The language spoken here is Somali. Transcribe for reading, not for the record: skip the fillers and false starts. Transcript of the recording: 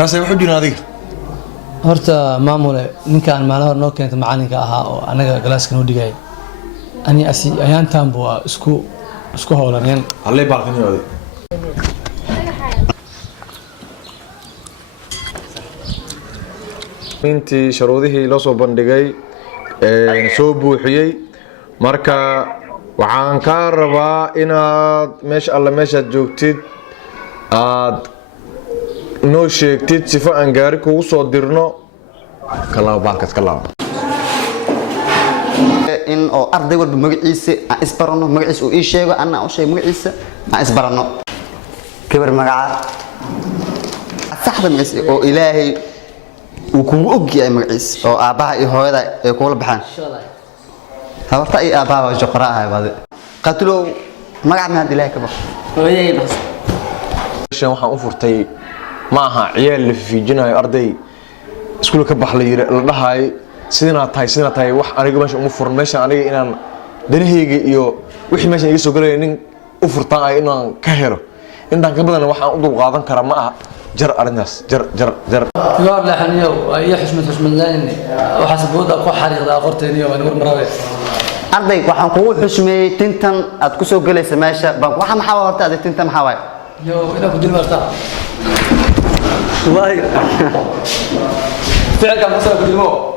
Rasa wuxuu jinaaday. horta maamule ninkaan maalin hore noo keentay macalinka ahaa oo anaga galaaska noo dhigay ani ayaantaan buu isku howlaneen Alle baalkaniyooday. intii sharuudihii loo soo bandhigay soo buuxiyay marka waxaan ka rabaa inaad meesha joogtid aad noo sheegtid sifo aan gaari kugu soo dirno kala baalkas kala in oo arday walba magaciisa aan isbarano magaciisa uu ii sheego anna u sheego magaciisa aan isbarano kabar magaca saxda magaciisa oo ilaahay uu kugu ogyahay magaciisa oo aabaha iyo hooyada ay kula baxaan habarta iyo aabaha joqra ah baad qatlo magaca ma ilaahay ka bax hooyay bas waxaan u furtay ma aha ciyaal la fiijinayo arday iskuul ka bax la dhahay sidina tahay wax aniga meesha uma furan meesha aniga inaan danahayga iyo wixii meesha iga soo galay nin u furtaan ay inaan ka helo intaan ka badan waxaan u dul qaadan kara ma aha jar arintaas jar gaar la xaniyo ay xushmad laan waxa sabooda ku xariiqda qorteeniyo waan marmarawe arday waxaan kugu xushmeeyay tintan aad ku soo galaysa meesha baan waxa maxaa horta aad tintan maxaa waay yo ina ku dilmarta waay فعلا كان مصر كلمه